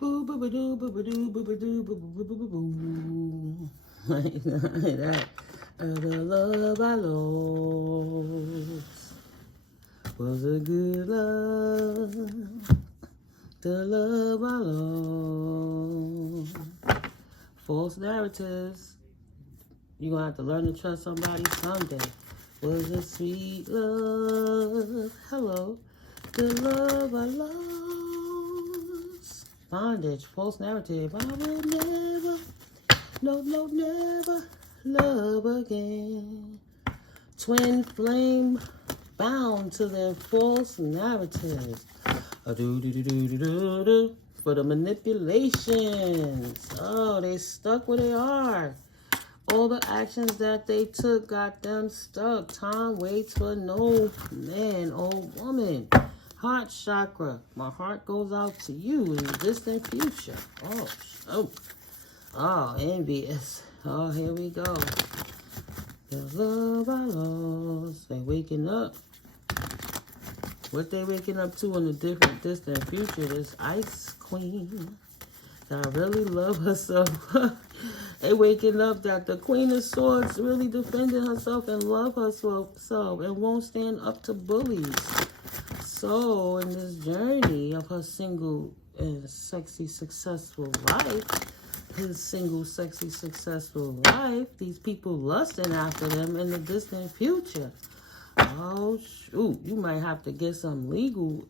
Boo boo boo doo boo boo doo boo boo doo boo boo boo boo boo. Like that. The love I lost was a good love. The love I lost. False narratives. You're going to have to learn to trust somebody someday. Was a sweet love. Hello. The love I lost. Bondage. False narrative. I will never, no, never love again. Twin flame bound to their false narratives. Do for the manipulations. Oh, they stuck where they are. All the actions that they took got them stuck. Time waits for no man or woman. Heart chakra. My heart goes out to you in the distant future. Oh, envious. Oh, here we go. The love I lost. They waking up. What they waking up to in the different distant future, this ice queen that really love herself. They waking up that the Queen of Swords really defending herself and love herself and won't stand up to bullies. So in this journey of her single and sexy successful life, his single sexy successful life, these people lusting after them in the distant future. Oh, shoot. You might have to get some legal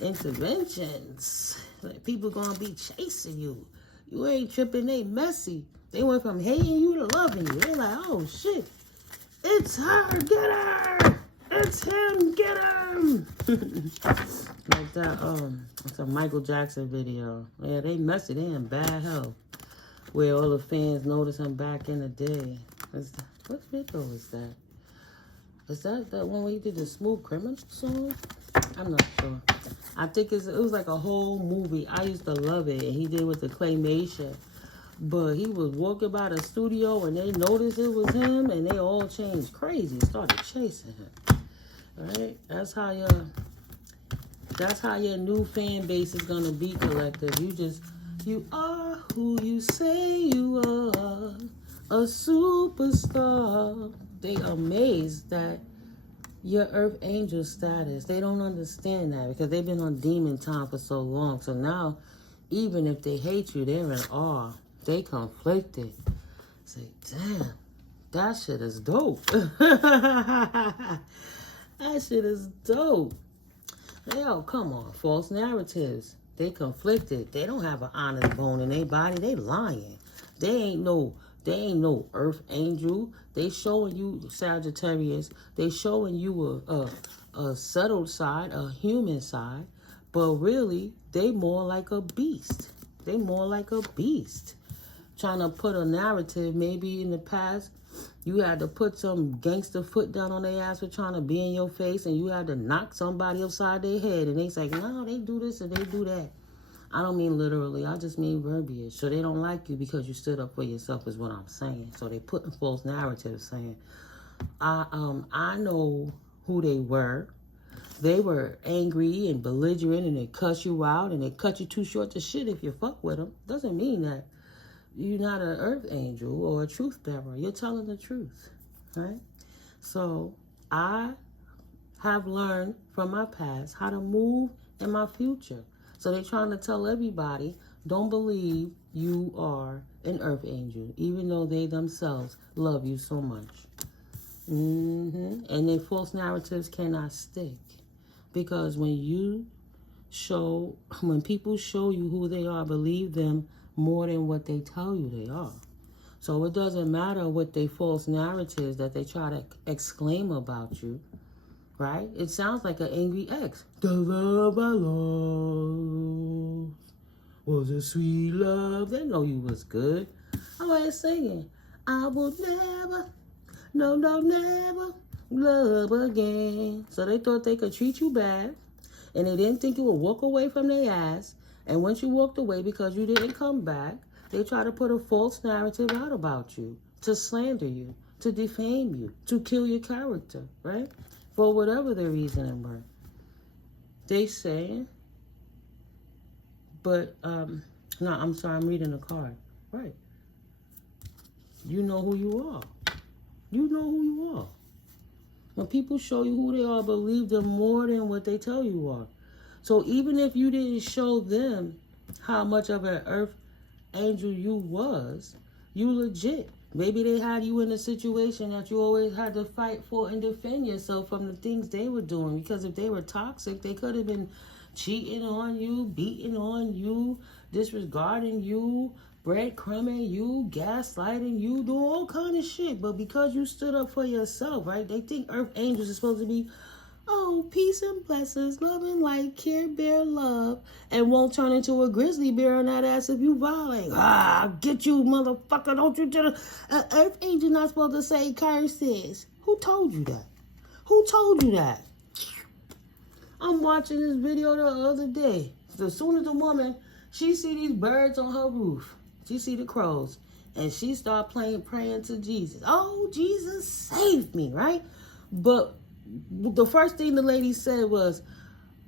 interventions. Like, people gonna be chasing you. You ain't tripping, they messy. They went from hating you to loving you. They're like, oh, shit. It's her, get her. It's him, get him. Like that, it's a Michael Jackson video. Yeah, they messy. They in bad health. Where all the fans noticed him back in the day. What video is that? Is that one where he did the Smooth Criminal song? I'm not sure. I think it was like a whole movie. I used to love it. And he did with the claymation. But he was walking by the studio and they noticed it was him and they all changed crazy. Started chasing him. Right? That's how your new fan base is gonna be, collective. You are who you say you are. A superstar. They amazed that your earth angel status. They don't understand that because they've been on demon time for so long. So now, even if they hate you, they're in awe. They conflicted. Say, damn, that shit is dope. That shit is dope. Yo, come on, false narratives. They conflicted. They don't have an honest bone in their body. They lying. They ain't no earth angel. They showing you, Sagittarius, they showing you a settled side, a human side, but really, they more like a beast. They more like a beast. Trying to put a narrative, maybe in the past, you had to put some gangster foot down on their ass for trying to be in your face, and you had to knock somebody upside their head, and they say, no, they do this and they do that. I don't mean literally. I just mean verbiage. So they don't like you because you stood up for yourself is what I'm saying. So they put in false narratives saying, I know who they were. They were angry and belligerent and they cuss you out and they cut you too short to shit if you fuck with them. Doesn't mean that you're not an earth angel or a truth bearer. You're telling the truth, right? So I have learned from my past how to move in my future. So they're trying to tell everybody, don't believe you are an earth angel, even though they themselves love you so much. And their false narratives cannot stick. Because when people show you who they are, believe them more than what they tell you they are. So it doesn't matter what they false narratives that they try to exclaim about you. Right? It sounds like an angry ex. The love I lost was a sweet love. They know you was good. I was singing, I will never, no, never love again. So they thought they could treat you bad, and they didn't think you would walk away from their ass. And once you walked away because you didn't come back, they try to put a false narrative out about you, to slander you, to defame you, to kill your character, right? For whatever the reason and were. They say But, no, I'm sorry, I'm reading a card. Right. You know who you are. You know who you are. When people show you who they are, believe them more than what they tell you are. So even if you didn't show them how much of an earth angel you was, you legit. Maybe they had you in a situation that you always had to fight for and defend yourself from the things they were doing. Because if they were toxic, they could have been cheating on you, beating on you, disregarding you, breadcrumbing you, gaslighting you, doing all kind of shit. But because you stood up for yourself, right? They think earth angels are supposed to be, oh, peace and blessings, love and light, care, bear, love, and won't turn into a grizzly bear on that ass if you violate. Ah, get you, motherfucker, don't you do earth angel not supposed to say curses. Who told you that? Who told you that? I'm watching this video the other day. So as soon as the woman, she see these birds on her roof, she see the crows, and she start praying to Jesus. Oh, Jesus, save me, right? But the first thing the lady said was,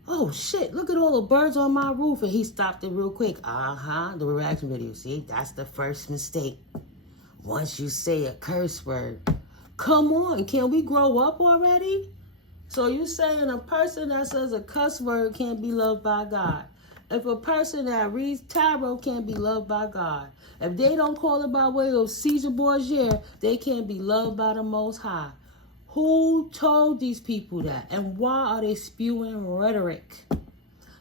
oh shit, look at all the birds on my roof. And he stopped it real quick. The reaction video. See, that's the first mistake. Once you say a curse word. Come on, can we grow up already? So you saying a person that says a cuss word can't be loved by God. If a person that reads tarot can't be loved by God. If they don't call it by way of Caesar Borgia, they can't be loved by the Most High. Who told these people that? And why are they spewing rhetoric?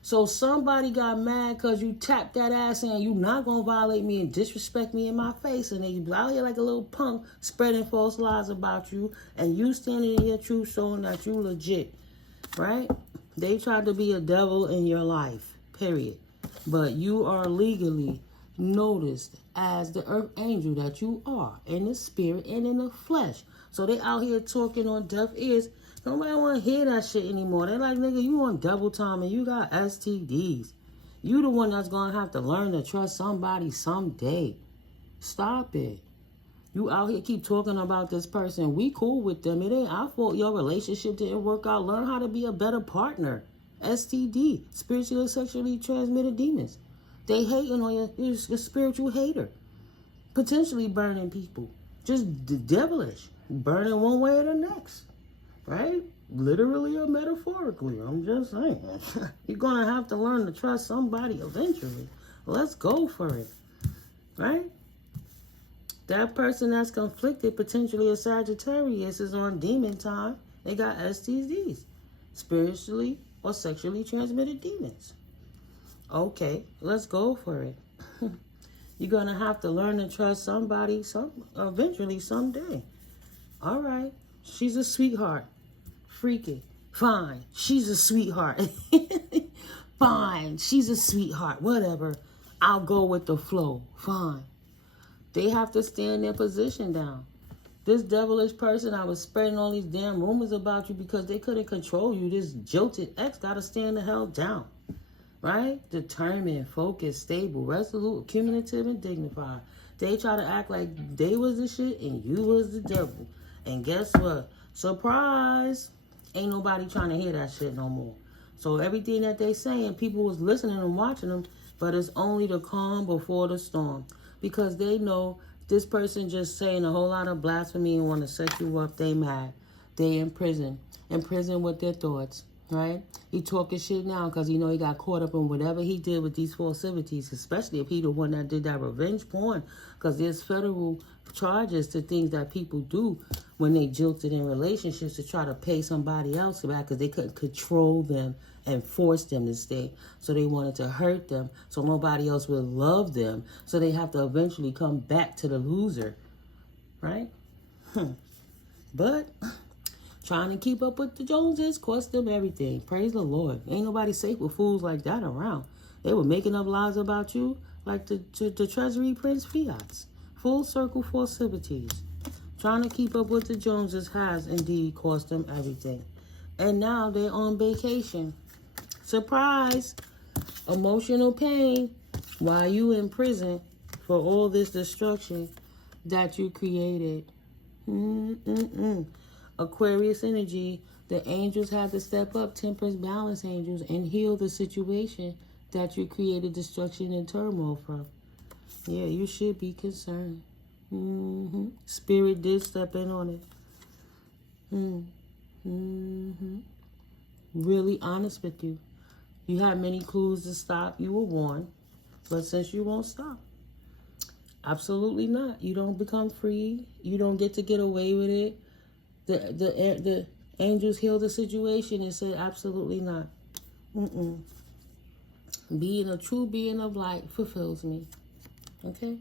So somebody got mad because you tapped that ass saying you not going to violate me and disrespect me in my face. And they out here like a little punk spreading false lies about you. And you standing in your truth showing that you legit. Right? They tried to be a devil in your life. Period. But you are legally noticed as the earth angel that you are. In the spirit and in the flesh. So they out here talking on deaf ears. Nobody want to hear that shit anymore. They're like, nigga, you on double time and you got STDs. You the one that's going to have to learn to trust somebody someday. Stop it. You out here keep talking about this person. We cool with them. It ain't our fault your relationship didn't work out. Learn how to be a better partner. STD, spiritually or sexually transmitted demons. They hating on you. You're a spiritual hater. Potentially burning people. Just devilish. Burning one way or the next. Right? Literally or metaphorically. I'm just saying. You're going to have to learn to trust somebody eventually. Let's go for it. Right? That person that's conflicted, potentially a Sagittarius, is on demon time. They got STDs. Spiritually or sexually transmitted demons. Okay, let's go for it. You're going to have to learn to trust somebody eventually someday. All right. She's a sweetheart. Freaky. Fine. She's a sweetheart. Fine. She's a sweetheart. Whatever. I'll go with the flow. Fine. They have to stand their position down. This devilish person, I was spreading all these damn rumors about you because they couldn't control you. This jilted ex got to stand the hell down. Right? Determined, focused, stable, resolute, cumulative, and dignified. They try to act like they was the shit and you was the devil. And guess what? Surprise! Ain't nobody trying to hear that shit no more. So everything that they saying, people was listening and watching them, but it's only the calm before the storm. Because they know this person just saying a whole lot of blasphemy and want to set you up. They mad. They in prison. In prison with their thoughts. Right? He talking shit now because he know he got caught up in whatever he did with these falsities, especially if he the one that did that revenge porn, because there's federal charges to things that people do when they jilted in relationships to try to pay somebody else back because they couldn't control them and force them to stay. So they wanted to hurt them so nobody else would love them. So they have to eventually come back to the loser. Right? But trying to keep up with the Joneses cost them everything. Praise the Lord. Ain't nobody safe with fools like that around. They were making up lies about you like the Treasury Prince Fiats. Full circle falsities. Trying to keep up with the Joneses has indeed cost them everything. And now they're on vacation. Surprise! Emotional pain while you in prison for all this destruction that you created. Aquarius energy, the angels have to step up, temperance, balance angels, and heal the situation that you created destruction and turmoil from. Yeah, you should be concerned. Spirit did step in on it. Really honest with you. You had many clues to stop. You were warned. But since you won't stop, absolutely not. You don't become free. You don't get to get away with it. The angels healed the situation and said absolutely not. Being a true being of light fulfills me. Okay?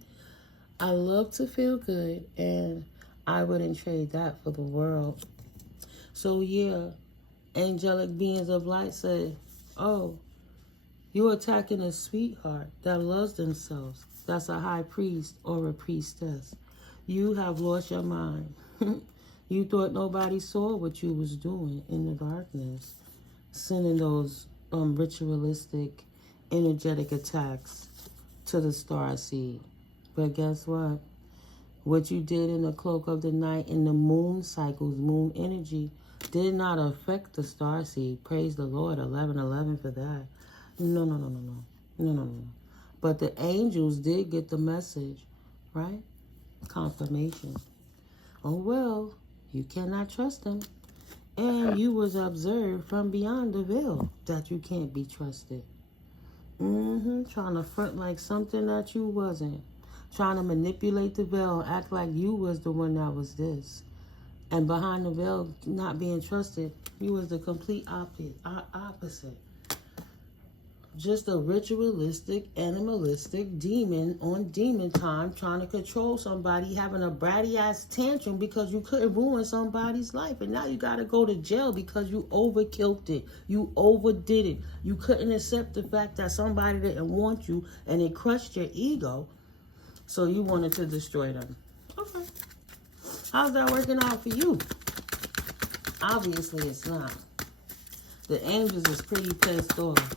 I love to feel good, and I wouldn't trade that for the world. So yeah, angelic beings of light say, oh, you're attacking a sweetheart that loves themselves. That's a high priest or a priestess. You have lost your mind. You thought nobody saw what you was doing in the darkness, sending those ritualistic, energetic attacks to the star seed. But guess what? What you did in the cloak of the night, in the moon cycles, moon energy, did not affect the star seed. Praise the Lord, 11:11 for that. No. But the angels did get the message, right? Confirmation. Oh, well, you cannot trust them. And you was observed from beyond the veil that you can't be trusted. Trying to front like something that you wasn't. Trying to manipulate the veil, act like you was the one that was this. And behind the veil, not being trusted, you was the complete opposite. Just a ritualistic, animalistic demon on demon time, trying to control somebody, having a bratty ass tantrum because you couldn't ruin somebody's life. And now you got to go to jail because you overkilled it. You overdid it. You couldn't accept the fact that somebody didn't want you and it crushed your ego. So you wanted to destroy them. Okay. How's that working out for you? Obviously it's not. The angels is pretty pissed off.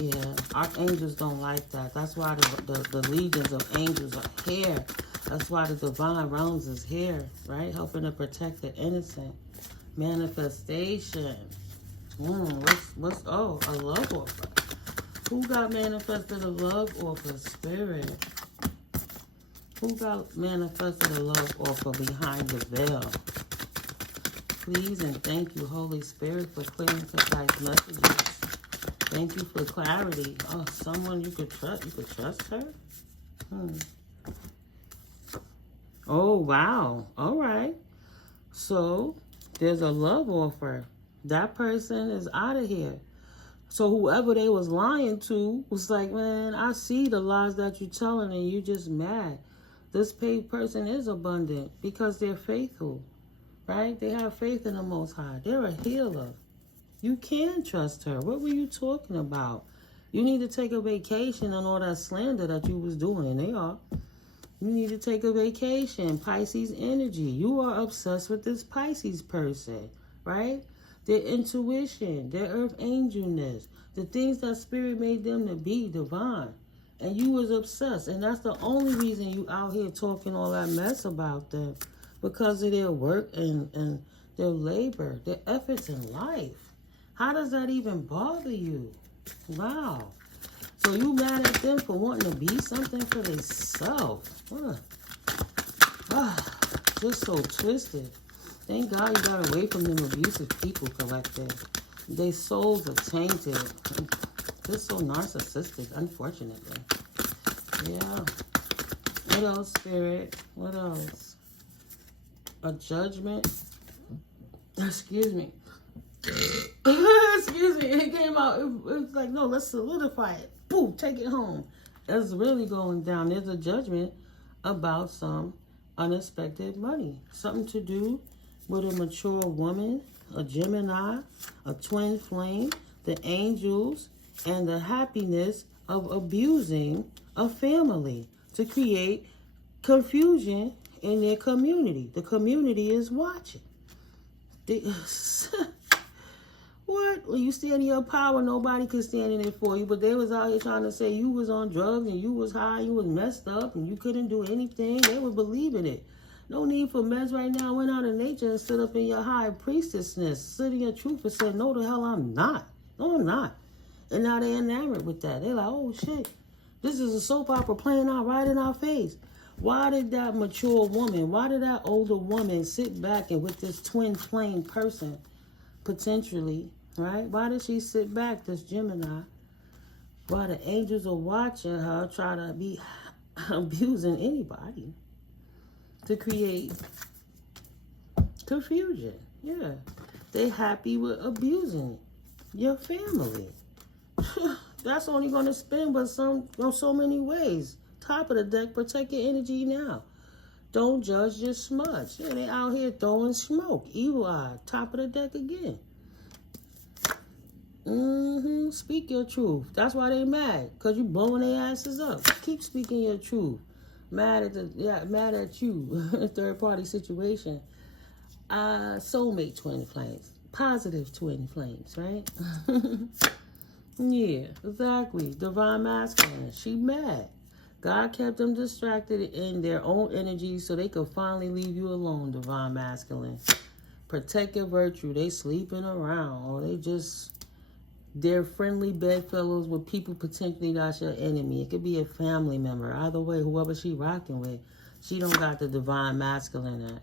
Yeah, archangels don't like that. That's why the legions of angels are here. That's why the divine realms is here, right? Helping to protect the innocent. Manifestation. What's a love offer. Who got manifested a love offer? Spirit. Who got manifested a love offer behind the veil? Please and thank you, Holy Spirit, for clear and concise messages. Thank you for clarity. Oh, someone you could trust. You could trust her? Oh, wow. All right. So, there's a love offer. That person is out of here. So, whoever they was lying to was like, man, I see the lies that you're telling and you just mad. This paid person is abundant because they're faithful, right? They have faith in the Most High. They're a healer. You can trust her. What were you talking about? You need to take a vacation on all that slander that you was doing. And they are. You need to take a vacation. Pisces energy. You are obsessed with this Pisces person, right? Their intuition, their earth angelness, the things that spirit made them to be divine. And you was obsessed. And that's the only reason you out here talking all that mess about them. Because of their work and their labor, their efforts in life. How does that even bother you? Wow. So you mad at them for wanting to be something for themselves. Just so twisted. Thank God you got away from them abusive people, collective. Their souls are tainted. Just so narcissistic, unfortunately. Yeah. What else, Spirit? What else? A judgment? Excuse me. Excuse me, it came out. It was like, no, let's solidify it. Boom, take it home. It's really going down. There's a judgment about some unexpected money. Something to do with a mature woman, a Gemini, a twin flame, the angels, and the happiness of abusing a family to create confusion in their community. The community is watching. What? When you stand in your power, nobody could stand in it for you. But they was out here trying to say you was on drugs and you was high, you was messed up, and you couldn't do anything. They would believe in it. No need for meds right now. Went out in nature and stood up in your high priestessness, stood in your truth and said, no, the hell I'm not. No, I'm not. And now they're enamored with that. They're like, oh shit, this is a soap opera playing out right in our face. Why did that mature woman, why did that older woman sit back and with this twin flame person, potentially, right? Why did she sit back, this Gemini, while the angels are watching her try to be abusing anybody to create confusion? Yeah. They happy with abusing your family. That's only going to spin but so many ways. Top of the deck, protect your energy now. Don't judge, just smudge. Yeah, they out here throwing smoke. Evil eye. Top of the deck again. Speak your truth. That's why they mad. Because you blowing their asses up. Keep speaking your truth. Mad at you. Third party situation. Soulmate twin flames. Positive twin flames, right? Yeah, exactly. Divine masculine. She mad. God kept them distracted in their own energy so they could finally leave you alone, divine masculine. Protect your virtue. They sleeping around, or they're friendly bedfellows with people potentially not your enemy. It could be a family member. Either way, whoever she rocking with, she don't got the divine masculine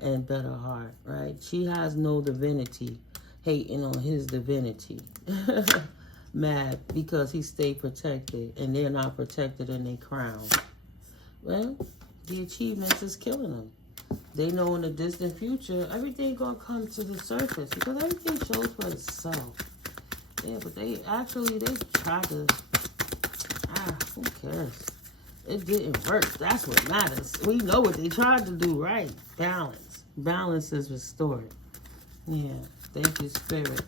and better heart, right? She has no divinity, hating on his divinity. Mad because he stayed protected and they're not protected in their crown. Well, the achievements is killing them. They know in the distant future, everything gonna come to the surface because everything shows for itself. Yeah, but they tried to, who cares? It didn't work. That's what matters. We know what they tried to do, right? Balance. Balance is restored. Yeah, thank you, Spirit.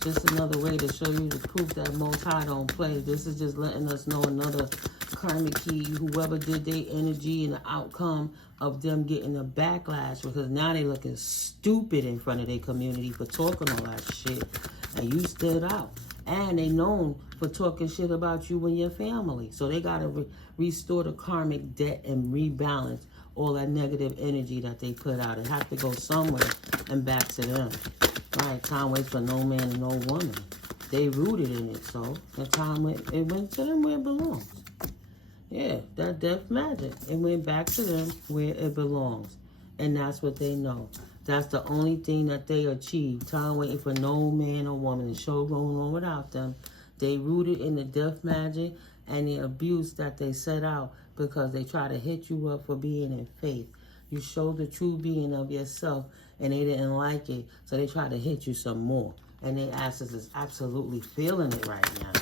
Just another way to show you the proof that Most High don't play. This is just letting us know another karmic key. Whoever did their energy and the outcome of them getting a backlash, because now they looking stupid in front of their community for talking all that shit. And you stood out. And they known for talking shit about you and your family. So they got to restore the karmic debt and rebalance all that negative energy that they put out. It have to go somewhere and back to them. Right, time waits for no man and no woman. They rooted in it, so the time it went to them where it belongs. Yeah, that death magic. It went back to them where it belongs. And that's what they know. That's the only thing that they achieved. Time waiting for no man or woman. The show going on without them. They rooted in the death magic and the abuse that they set out because they try to hit you up for being in faith. You showed the true being of yourself, and they didn't like it, so they tried to hit you some more. And their asses is absolutely feeling it right now.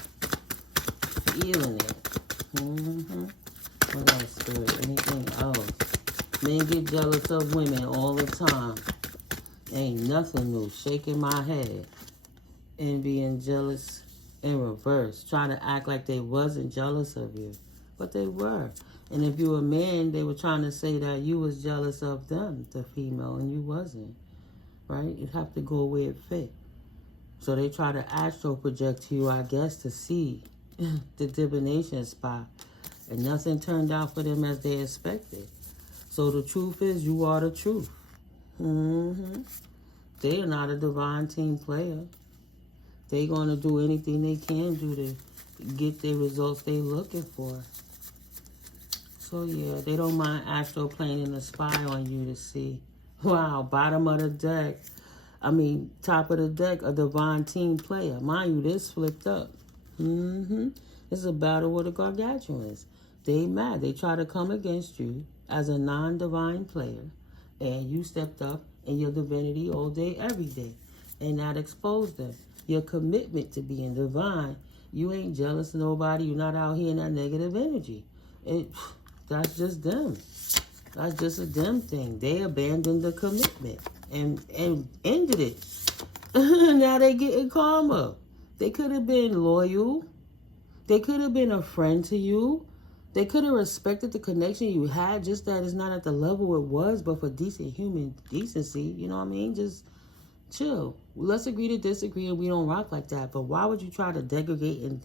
Feeling it. What else, Spirit? Anything else? Men get jealous of women all the time. Ain't nothing new. Shaking my head. And being jealous in reverse. Trying to act like they wasn't jealous of you. But they were. And if you were a man, they were trying to say that you was jealous of them, the female, and you wasn't. Right? You have to go where it fit. So they try to astral project to you, I guess, to see the divination spot. And nothing turned out for them as they expected. So the truth is, you are the truth. They are not a divine team player. They're going to do anything they can do to get the results they're looking for. So yeah, they don't mind astral planning a spy on you to see. Wow, bottom of the deck. Top of the deck, a divine team player. Mind you, this flipped up. It's a battle with the gargantuans. They mad. They try to come against you as a non-divine player. And you stepped up in your divinity all day, every day. And that exposed them. Your commitment to being divine. You ain't jealous of nobody. You're not out here in that negative energy. That's just them. That's just a them thing. They abandoned the commitment and ended it. Now they getting karma. They could have been loyal. They could have been a friend to you. They could have respected the connection you had, just that it's not at the level it was, but for decent human decency, you know what I mean? Just chill. Let's agree to disagree, and we don't rock like that. But why would you try to degrade and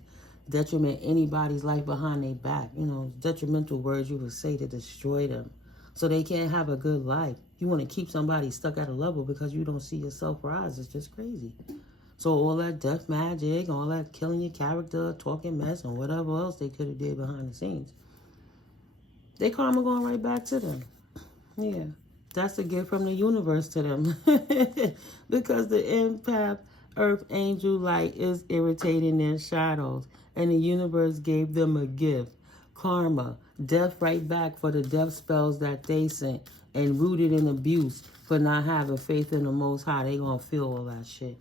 detriment anybody's life behind their back? You know, detrimental words you would say to destroy them so they can't have a good life. You want to keep somebody stuck at a level because you don't see yourself rise. It's just crazy. So all that death magic, all that killing your character, talking mess, and whatever else they could have did behind the scenes, they karma going right back to them. Yeah, that's a gift from the universe to them. Because the empath earth angel light is irritating their shadows. And the universe gave them a gift. Karma, death right back for the death spells that they sent. And rooted in abuse for not having faith in the Most High. They gonna feel all that shit.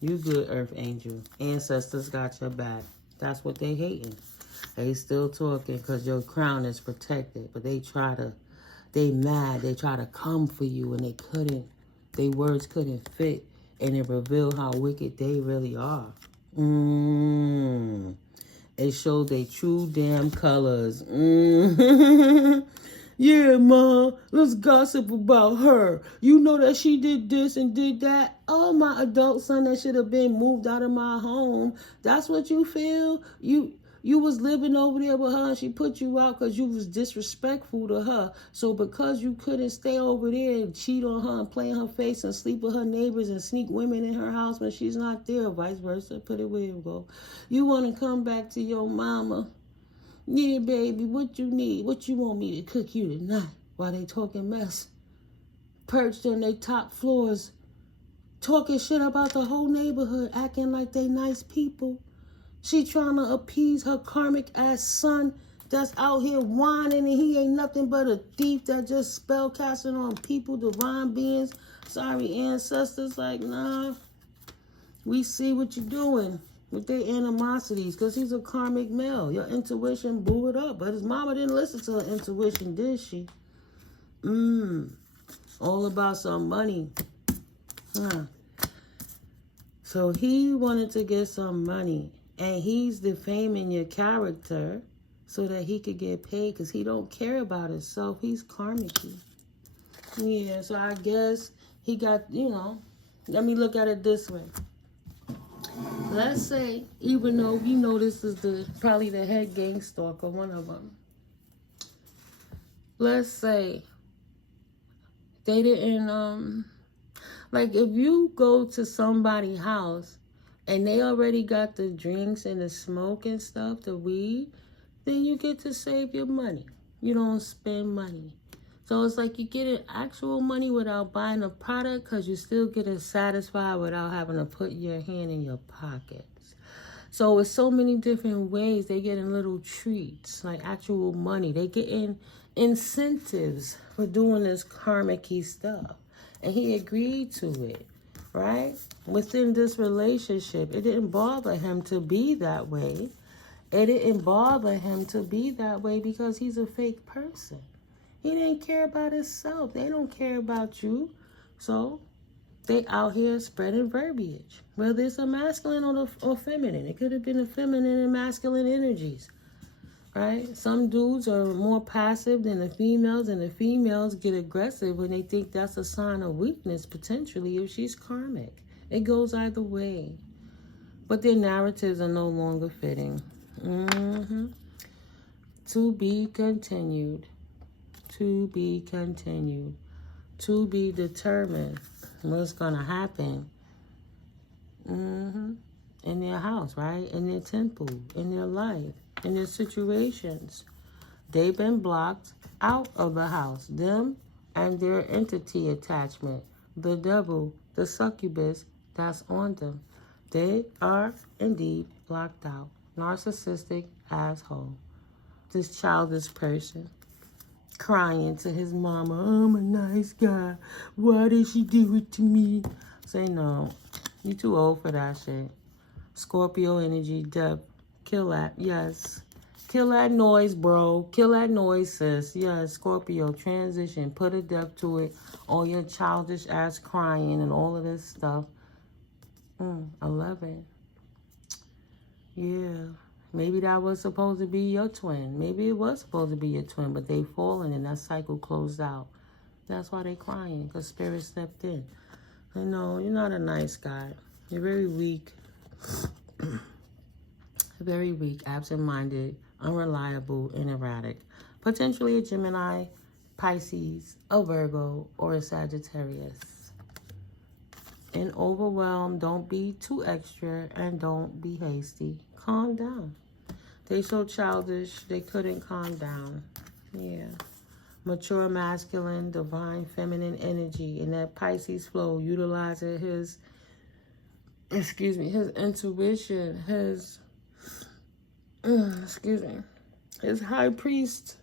You good, earth angel. Ancestors got your back. That's what they hating. They still talking because your crown is protected. But they mad. They try to come for you and they couldn't. Their words couldn't fit. And it revealed how wicked they really are. It showed their true damn colors. Yeah, Ma, let's gossip about her. You know that she did this and did that. Oh, my adult son that should have been moved out of my home. That's what you feel? You was living over there with her and she put you out because you was disrespectful to her. So because you couldn't stay over there and cheat on her and play in her face and sleep with her neighbors and sneak women in her house when she's not there, vice versa, put it where you go. You want to come back to your mama. Yeah, baby, what you need? What you want me to cook you tonight? While they talking mess. Perched on their top floors. Talking shit about the whole neighborhood. Acting like they nice people. She trying to appease her karmic ass son that's out here whining and he ain't nothing but a thief that just spell casting on people, divine beings. Sorry, ancestors. Like, nah. We see what you're doing with their animosities because he's a karmic male. Your intuition blew it up. But his mama didn't listen to her intuition, did she? All about some money. So he wanted to get some money. And he's defaming your character so that he could get paid because he don't care about himself. He's karmic-y. Yeah, so I guess he got, let me look at it this way. Let's say, even though you know this is probably the head gang stalker, one of them. Let's say they didn't, like if you go to somebody's house and they already got the drinks and the smoke and stuff, the weed, then you get to save your money. You don't spend money. So it's like you getting actual money without buying a product because you're still getting satisfied without having to put your hand in your pockets. So it's so many different ways they getting little treats, like actual money. They getting incentives for doing this karmic-y stuff. And he agreed to it, right? Within this relationship, it didn't bother him to be that way. It didn't bother him to be that way because he's a fake person. He didn't care about himself. They don't care about you. So they out here spreading verbiage. Whether it's a masculine or feminine. It could have been a feminine and masculine energies. Right? Some dudes are more passive than the females. And the females get aggressive when they think that's a sign of weakness, potentially, if she's karmic. It goes either way. But their narratives are no longer fitting. To be continued. To be continued. To be determined what's going to happen in their house, right? In their temple, in their life, in their situations. They've been blocked out of the house. Them and their entity attachment. The devil, the succubus that's on them. They are indeed blocked out. Narcissistic asshole. This childish person. Crying to his mama, I'm a nice guy. Why did she do it to me? Say no. You too old for that shit. Scorpio energy, death. Kill that. Yes. Kill that noise, bro. Kill that noise, sis. Yes, Scorpio, transition. Put a death to it. All your childish ass crying and all of this stuff. 11. Yeah. Maybe that was supposed to be your twin. Maybe it was supposed to be your twin, but they fallen and that cycle closed out. That's why they crying, because spirit stepped in. I know, you're not a nice guy. You're very weak. Very weak, absent-minded, unreliable, and erratic. Potentially a Gemini, Pisces, a Virgo, or a Sagittarius. and overwhelmed. Don't be too extra and don't be hasty. Calm down. They so childish, they couldn't calm down. Yeah. Mature masculine, divine feminine energy in that Pisces flow, utilizing his, his intuition, his, his high priest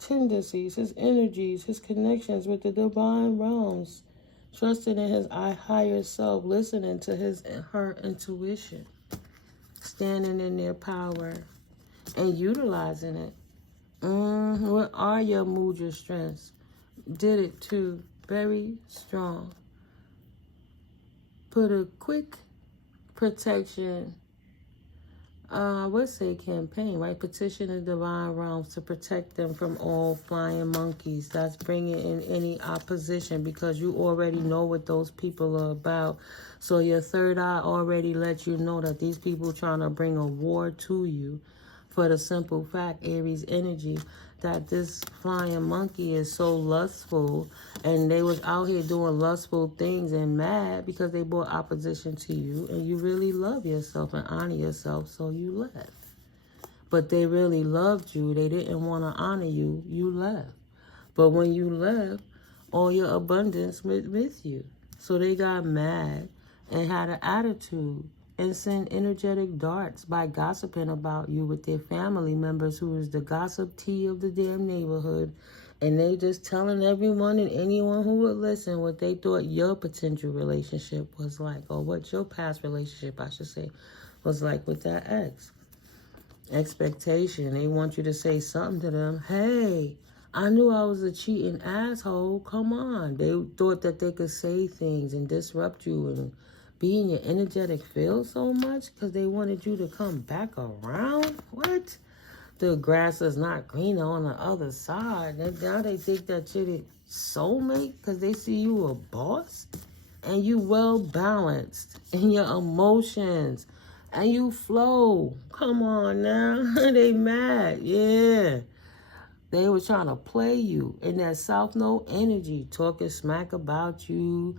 tendencies, his energies, his connections with the divine realms, trusting in his higher self, listening to his and her intuition, standing in their power and utilizing it. What are your mudra strengths? Did it too. Very strong. Put a quick protection, I would say campaign, right? Petition the divine realms to protect them from all flying monkeys that's bringing in any opposition, because you already know what those people are about. So your third eye already lets you know that these people trying to bring a war to you, for the simple fact, Aries energy, that this flying monkey is so lustful, and they was out here doing lustful things and mad because they brought opposition to you, and you really love yourself and honor yourself, so you left. But they really loved you. They didn't want to honor you. You left. But when you left, all your abundance went with you. So they got mad and had an attitude and send energetic darts by gossiping about you with their family members, who is the gossip tea of the damn neighborhood. And they just telling everyone and anyone who would listen what they thought your potential relationship was like, or what your past relationship, I should say, was like with that ex. Expectation. They want you to say something to them. Hey, I knew I was a cheating asshole. Come on. They thought that they could say things and disrupt you and be in your energetic field so much because they wanted you to come back around. What? The grass is not greener on the other side. Now they think that you're the soulmate because they see you a boss and you well balanced in your emotions and you flow. Come on now. They mad. Yeah. They were trying to play you in that South Node energy, talking smack about you,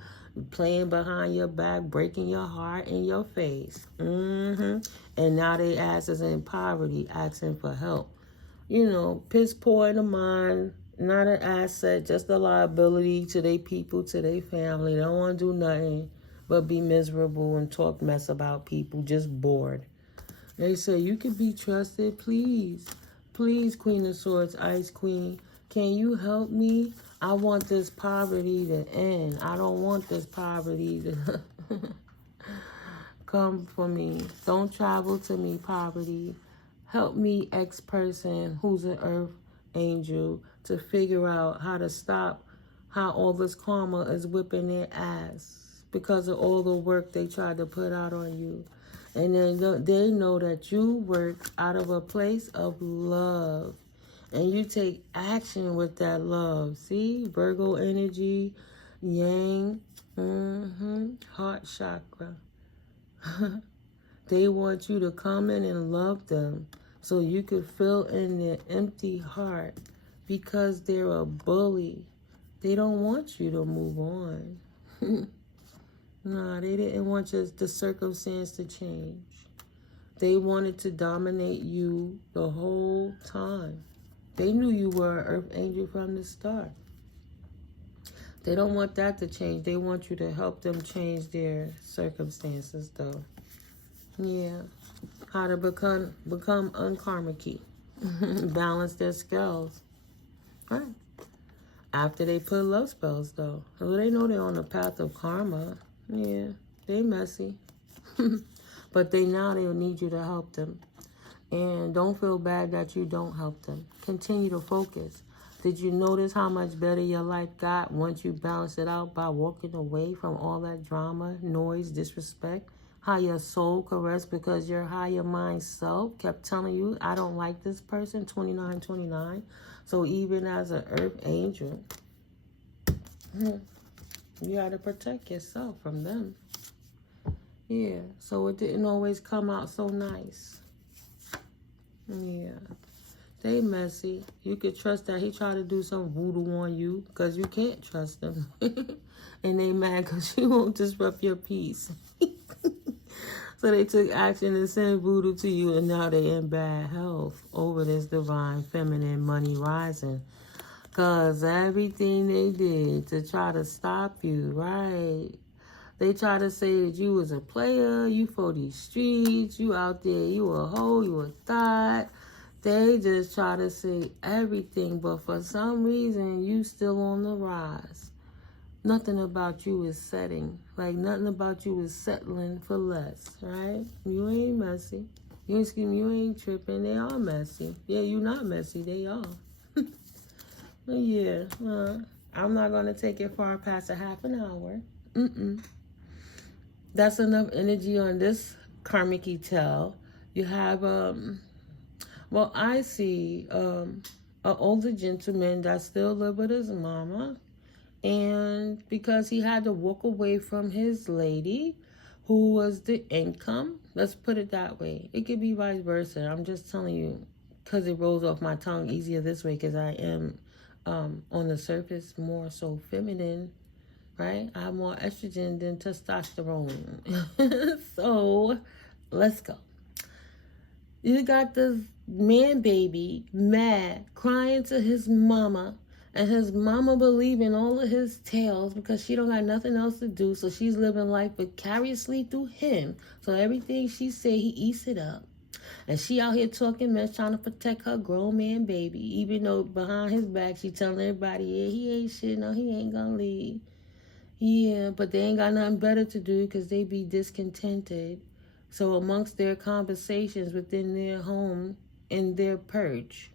playing behind your back, breaking your heart in your face. And now they asses in poverty, asking for help. You know, piss poor in the mind, not an asset, just a liability to their people, to their family. They don't want to do nothing but be miserable and talk mess about people, just bored. They say, you can be trusted, please. Please, Queen of Swords, Ice Queen, can you help me? I want this poverty to end. I don't want this poverty to come for me. Don't travel to me, poverty. Help me, ex-person who's an earth angel, to figure out how to stop how all this karma is whipping their ass because of all the work they tried to put out on you. And they know that you work out of a place of love. And you take action with that love. See? Virgo energy, yang, heart chakra. They want you to come in and love them so you could fill in their empty heart, because they're a bully. They don't want you to move on. Nah, they didn't want just the circumstance to change. They wanted to dominate you the whole time. They knew you were an earth angel from the start. They don't want that to change. They want you to help them change their circumstances, though. Yeah. How to become unkarmic. Balance their scales. Right. After they put love spells, though. So they know they're on the path of karma. Yeah, they messy. But now they'll need you to help them. And don't feel bad that you don't help them. Continue to focus. Did you notice how much better your life got once you balanced it out by walking away from all that drama, noise, disrespect? How your soul caressed because your higher mind self kept telling you, I don't like this person, 2929. So even as an earth angel, you got to protect yourself from them. Yeah, so it didn't always come out so nice. Yeah, they messy. You could trust that he tried to do some voodoo on you because you can't trust them. And they mad because you won't disrupt your peace. So they took action and sent voodoo to you, and now they in bad health over this divine feminine money rising. Because everything they did to try to stop you, right? They try to say that you was a player, you for these streets, you out there, you a hoe, you a thot. They just try to say everything, but for some reason, you still on the rise. Nothing about you is setting. Like, nothing about you is settling for less, right? You ain't messy. You ain't tripping. They are messy. Yeah, you not messy. They are. But yeah, I'm not going to take it far past a half an hour. That's enough energy on this karmic tell. You have, well, I see an older gentleman that still live with his mama. And because he had to walk away from his lady, who was the income, let's put it that way. It could be vice versa. I'm just telling you, because it rolls off my tongue easier this way, because I am, on the surface, more so feminine, right? I have more estrogen than testosterone. So, let's go. You got this man baby, mad, crying to his mama, and his mama believing all of his tales because she don't got nothing else to do, so she's living life vicariously through him. So everything she say, he eats it up. And she out here talking mess, trying to protect her grown man baby, even though behind his back she telling everybody, yeah, he ain't shit, no, he ain't gonna leave. Yeah, but they ain't got nothing better to do because they be discontented. So amongst their conversations within their home and their purge,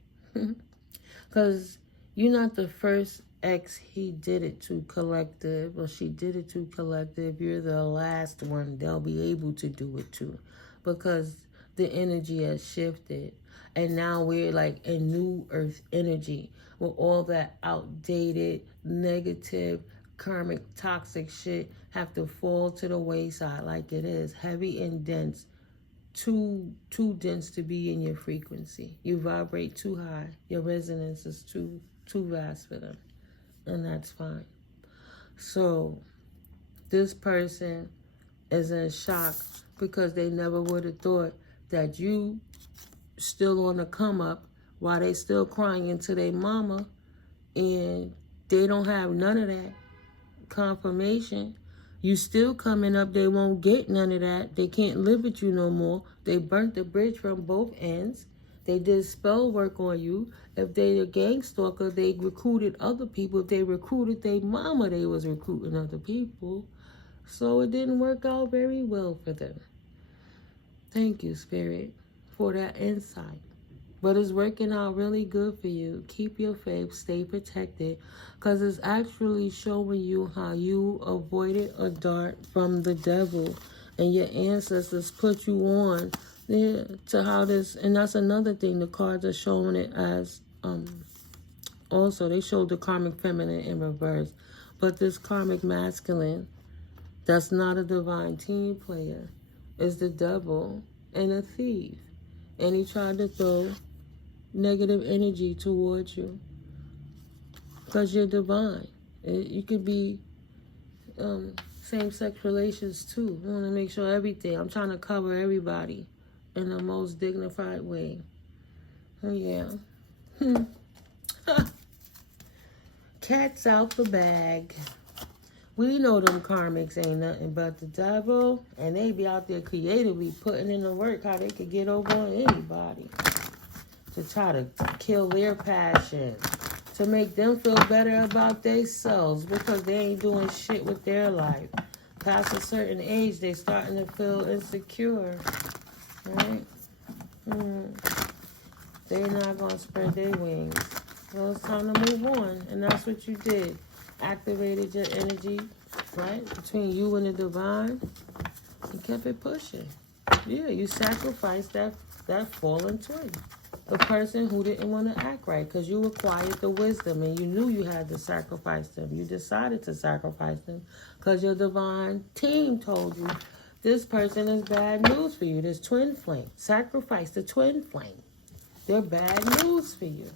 because you're not the first ex he did it to, collective, or she did it to, collective. You're the last one they'll be able to do it to, because the energy has shifted. And now we're like in new earth energy, with all that outdated, negative, karmic, toxic shit have to fall to the wayside like it is. Heavy and dense. Too dense to be in your frequency. You vibrate too high. Your resonance is too vast for them. And that's fine. So this person is in shock because they never would have thought that you still on the come up while they still crying into their mama, and they don't have none of that confirmation. You still coming up, they won't get none of that. They can't live with you no more. They burnt the bridge from both ends. They did spell work on you. If they a gang stalker, they recruited other people. If they recruited their mama, they was recruiting other people. So it didn't work out very well for them. Thank you, Spirit, for that insight. But it's working out really good for you. Keep your faith, stay protected, because it's actually showing you how you avoided a dart from the devil, and your ancestors put you on there to how this, and that's another thing the cards are showing it as. Also, they showed the karmic feminine in reverse, but this karmic masculine, that's not a divine team player, is the devil and a thief, and he tried to throw negative energy towards you because you're divine. You could be same-sex relations too. I want to make sure everything. I'm trying to cover everybody in the most dignified way. Oh yeah. Cat's out the bag. We know them karmics ain't nothing but the devil, and they be out there creatively putting in the work how they could get over on anybody to try to kill their passion, to make them feel better about themselves because they ain't doing shit with their life. Past a certain age, they starting to feel insecure, right? They're not going to spread their wings. Well, it's time to move on, and that's what you did. Activated your energy, right, between you and the divine, and kept it pushing. Yeah, you sacrificed that fallen twin. The person who didn't want to act right, because you acquired the wisdom and you knew you had to sacrifice them. You decided to sacrifice them because your divine team told you this person is bad news for you. This twin flame. Sacrifice the twin flame. They're bad news for you.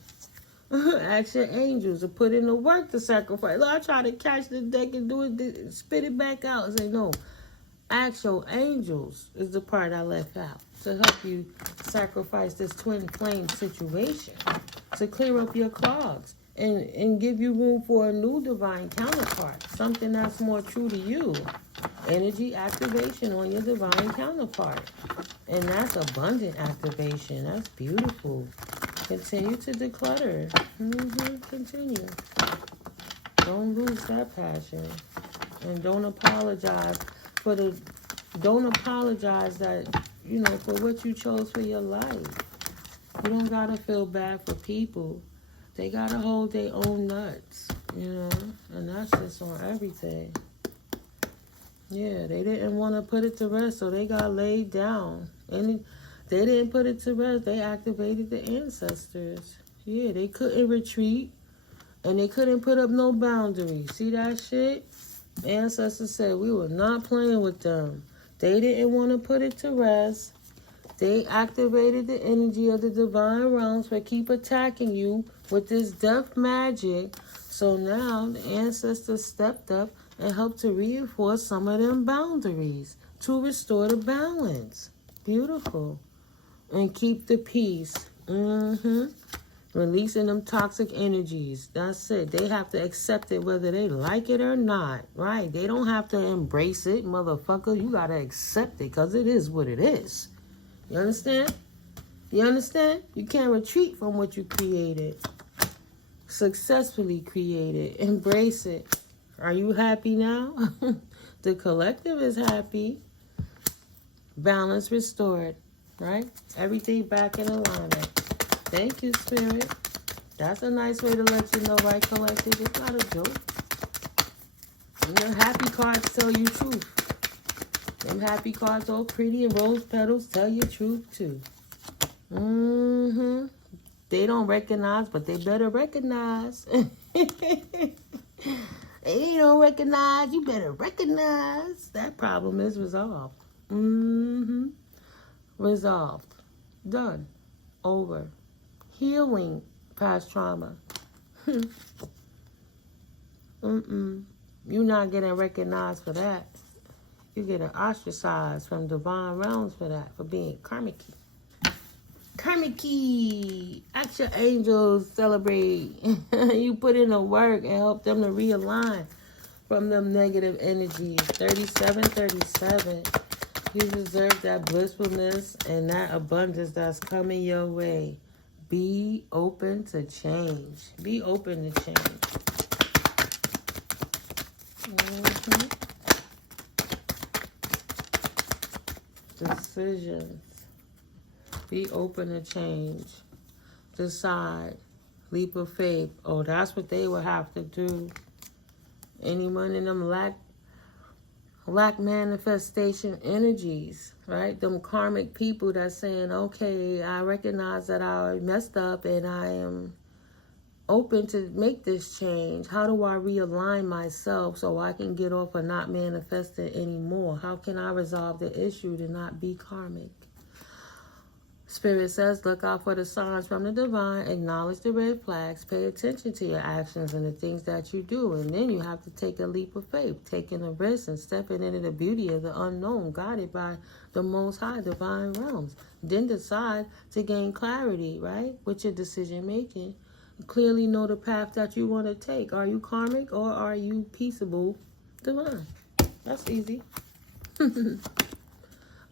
Ask your angels to put in the work to sacrifice. Look, I try to catch the deck and do it, spit it back out and say, no. Actual angels is the part I left out to help you sacrifice this twin flame situation, to clear up your clogs and give you room for a new divine counterpart, something that's more true to you. Energy activation on your divine counterpart. And that's abundant activation. That's beautiful. Continue to declutter. Continue. Don't lose that passion. And don't apologize don't apologize that, you know, for what you chose for your life. You don't gotta feel bad for people. They gotta hold their own nuts, you know, and that's just on everything. Yeah, they didn't want to put it to rest, so they got laid down. And they didn't put it to rest, they activated the ancestors. Yeah, they couldn't retreat, and they couldn't put up no boundaries. See that shit? Ancestors said we were not playing with them. They didn't want to put it to rest. They activated the energy of the divine realms for keep attacking you with this death magic. So now the ancestors stepped up and helped to reinforce some of them boundaries to restore the balance. Beautiful. And keep the peace. Releasing them toxic energies. That's it. They have to accept it whether they like it or not. Right? They don't have to embrace it, motherfucker. You gotta accept it because it is what it is. You understand? You understand? You can't retreat from what you created. Successfully created. Embrace it. Are you happy now? The collective is happy. Balance restored. Right? Everything back in alignment. Thank you, Spirit. That's a nice way to let you know, right, collective? It's not a joke. And your happy cards tell you truth. Them happy cards all pretty and rose petals tell you truth, too. They don't recognize, but they better recognize. They don't recognize, you better recognize. That problem is resolved. Resolved. Done. Over. Healing past trauma. You're not getting recognized for that. You get ostracized from divine realms for that, for being karmic. Karmic. Ask your angels, celebrate. You put in the work and help them to realign from them negative energies. 3737. You deserve that blissfulness and that abundance that's coming your way. Be open to change. Be open to change. Decisions. Be open to change. Decide. Leap of faith. Oh, that's what they would have to do. Anyone in them lack manifestation energies, right? Them karmic people that's saying, okay, I recognize that I messed up and I am open to make this change. How do I realign myself so I can get off of not manifesting anymore? How can I resolve the issue to not be karmic? Spirit says, look out for the signs from the divine, acknowledge the red flags, pay attention to your actions and the things that you do. And then you have to take a leap of faith, taking a risk and stepping into the beauty of the unknown, guided by the Most High divine realms. Then decide to gain clarity, right, with your decision making. Clearly know the path that you want to take. Are you karmic or are you peaceable divine? That's easy.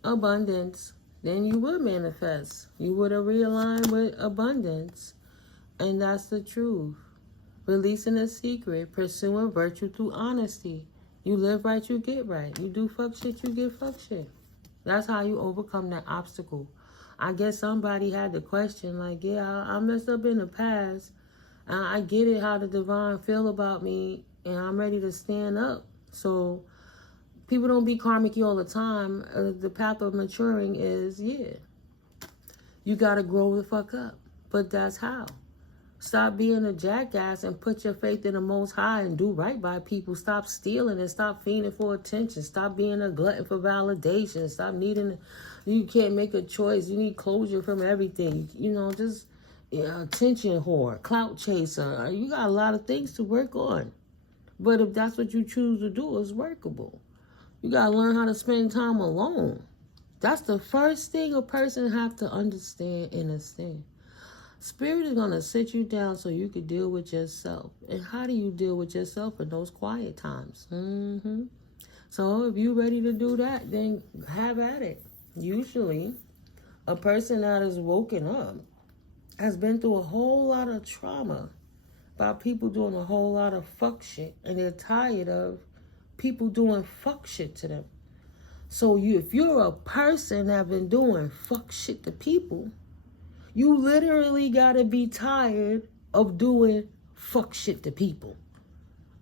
Abundance. Then you would manifest. You would have realigned with abundance. And that's the truth. Releasing a secret, pursuing virtue through honesty. You live right, you get right. You do fuck shit, you get fuck shit. That's how you overcome that obstacle. I guess somebody had the question, like, yeah, I messed up in the past. I get it how the divine feel about me, and I'm ready to stand up. So people don't be karmic all the time. The path of maturing is, yeah, you got to grow the fuck up. But that's how. Stop being a jackass and put your faith in the Most High and do right by people. Stop stealing and stop fiending for attention. Stop being a glutton for validation. Stop needing, you can't make a choice. You need closure from everything. You know, just Yeah, attention whore, clout chaser. You got a lot of things to work on. But if that's what you choose to do, it's workable. You got to learn how to spend time alone. That's the first thing a person have to understand and understand. Spirit is going to sit you down so you can deal with yourself. And how do you deal with yourself in those quiet times? So if you're ready to do that, then have at it. Usually, a person that is woken up has been through a whole lot of trauma about people doing a whole lot of fuck shit. And they're tired of people doing fuck shit to them. So if you're a person that been doing fuck shit to people, you literally gotta be tired of doing fuck shit to people.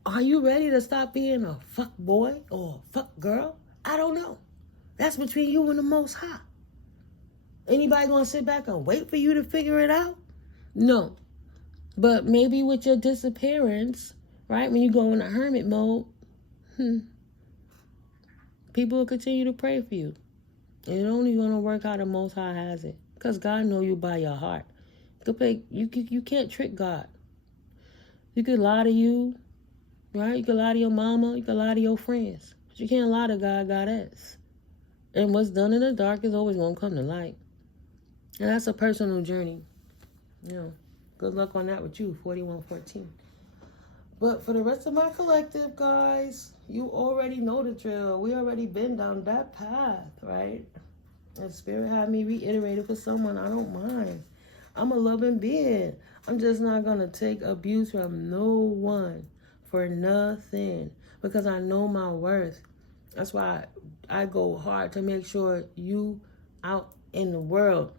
Are you ready to stop being a fuck boy or a fuck girl? I don't know. That's between you and the Most High. Anybody gonna sit back and wait for you to figure it out? No. But maybe with your disappearance, right, when you go in a hermit mode, people will continue to pray for you. And it's only gonna work how the Most High has it. Because God know you by your heart. You can't trick God. You could lie to you, right? You could lie to your mama. You could lie to your friends. But you can't lie to God, Goddess. And what's done in the dark is always going to come to light. And that's a personal journey. You know, good luck on that with you, 4114. But for the rest of my collective, guys, you already know the drill. We already been down that path, right? And Spirit had me reiterate it for someone. I don't mind. I'm a loving being. I'm just not going to take abuse from no one for nothing. Because I know my worth. That's why I go hard to make sure you out in the world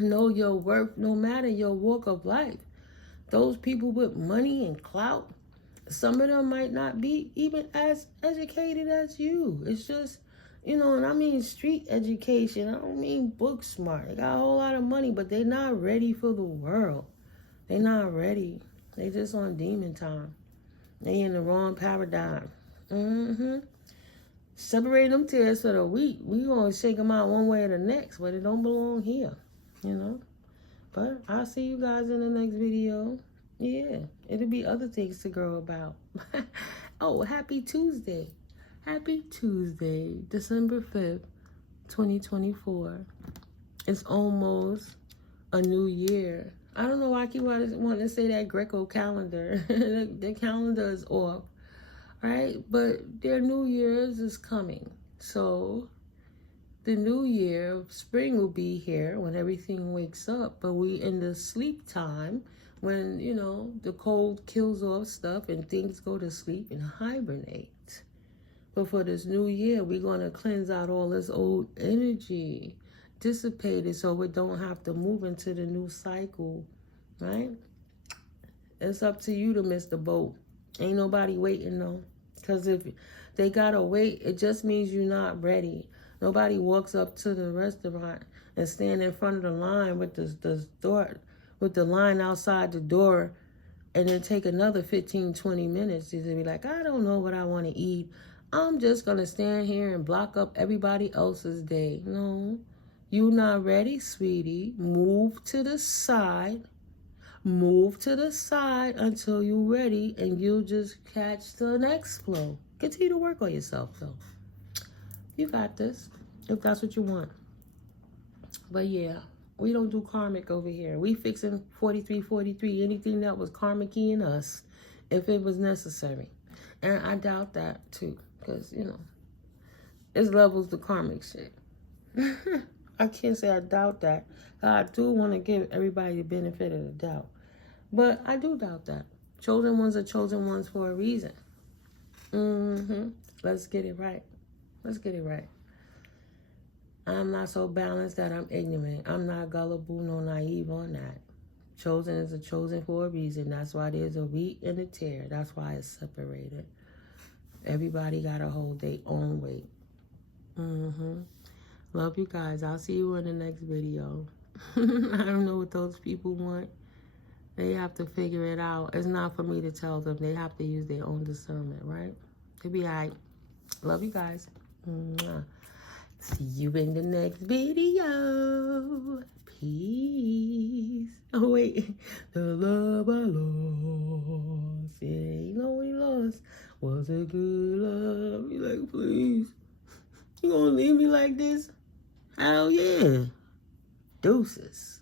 know your worth no matter your walk of life. Those people with money and clout, some of them might not be even as educated as you. It's just... You know, and I mean street education. I don't mean book smart. They got a whole lot of money, but they're not ready for the world. They're not ready. They just on demon time. They in the wrong paradigm. Separate them tears for the week. We gonna shake them out one way or the next, but it don't belong here. You know? But I'll see you guys in the next video. Yeah, it'll be other things to grow about. Oh, happy Tuesday. Happy Tuesday, December 5th, 2024. It's almost a new year. I don't know why I keep wanting to say that Greco calendar. The calendar is off, right? But their New Year's is coming. So the new year, spring will be here when everything wakes up. But we in the sleep time when, you know, the cold kills off stuff and things go to sleep and hibernate. But for this new year, we're going to cleanse out all this old energy, dissipate it so we don't have to move into the new cycle, right? It's up to you to miss the boat. Ain't nobody waiting, though. Because if they got to wait, it just means you're not ready. Nobody walks up to the restaurant and stand in front of the line with the line outside the door and then take another 15, 20 minutes to be like, I don't know what I want to eat. I'm just going to stand here and block up everybody else's day. No, you're not ready, sweetie. Move to the side. Move to the side until you're ready, and you'll just catch the next flow. Continue to work on yourself, though. You got this, if that's what you want. But yeah, we don't do karmic over here. We fixing 4343, anything that was karmic-y in us, if it was necessary. And I doubt that, too. Because, you know, it's levels to karmic shit. I can't say I doubt that. I do want to give everybody the benefit of the doubt. But I do doubt that. Chosen ones are chosen ones for a reason. Let's get it right. Let's get it right. I'm not so balanced that I'm ignorant. I'm not gullible, no naive on that. Chosen is a chosen for a reason. That's why there's a wheat and a tear. That's why it's separated. Everybody got to hold their own weight. Love you guys. I'll see you in the next video. I don't know what those people want. They have to figure it out. It's not for me to tell them. They have to use their own discernment, right? It'll be all right. Love you guys. See you in the next video. Peace. Oh, wait. The love I lost. Yeah, you know what he lost was a good love. You like, please. You gonna leave me like this? Hell yeah. Deuces.